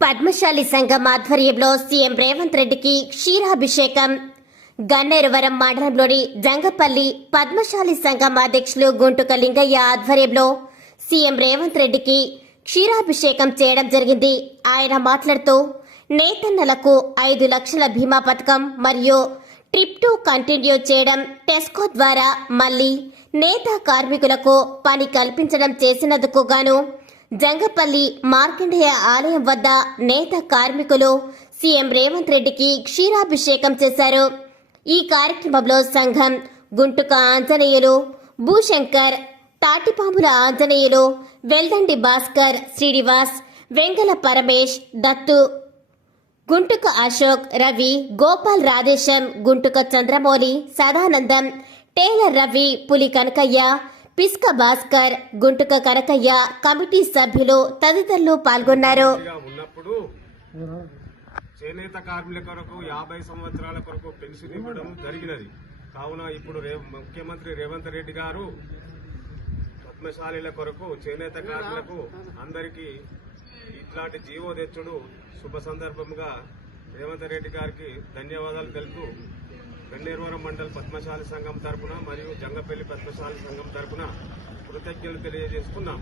పద్మశాలి సంఘం ఆధ్వర్యంలో సీఎం రేవంత్ రెడ్డికి క్షీరాభిషేకం. గన్నేరువరం మండలంలోని జంగపల్లి పద్మశాలి సంఘం అధ్యక్షులు గుంటుక లింగయ్య ఆధ్వర్యంలో సీఎం రేవంత్ రెడ్డికి క్షీరాభిషేకం చేయడం జరిగింది. ఆయన మాట్లాడుతూ నేతన్నలకు ఐదు లక్షల బీమా పథకం మరియు ట్రిప్ టు కంటిన్యూ చేయడం టెస్కో ద్వారా మళ్ళీ నేత కార్మికులకు పని కల్పించడం చేసినందుకు గాను జంగపల్లి మార్కండేయ ఆలయం వద్ద నేత కార్మికులు సీఎం రేవంత్ రెడ్డికి క్షీరాభిషేకం చేశారు. ఈ కార్యక్రమంలో సంఘం గుంటుక ఆంజనేయులు భూశంకర్ తాటిపాముల ఆంజనేయులు వెల్దండి భాస్కర్ శ్రీనివాస్ వెంగల పరమేష్ దత్తు గుంటుక అశోక్ రవి గోపాల్ రాధేశం గుంటుక చంద్రమౌళి సదానందం టేలర్ రవి పులి కనకయ్య పిస్క భాస్కర్ గుంటుక కనకయ్య కమిటీ సభ్యులు తదితరులు పాల్గొన్నారు. ఉన్నప్పుడు చేనేత కార్మికుల కొరకు యాభై సంవత్సరాల కొరకు పెన్షన్ ఇవ్వడం జరిగినది. కావున ఇప్పుడు ముఖ్యమంత్రి రేవంత్ రెడ్డి గారు పద్మశాలీల కొరకు చేనేత కార్మికులకు అందరికీ ఇట్లాంటి జీవో తెచ్చుడు. శుభ సందర్భంగా రేవంత్ రెడ్డి గారికి ధన్యవాదాలు తెలుపుతూ గన్నేరువరం మండల్ పద్మశాలి సంఘం తరపున మరియు జంగపల్లి పద్మశాలి సంఘం తరపున కృతజ్ఞతలు తెలియజేసుకున్నాం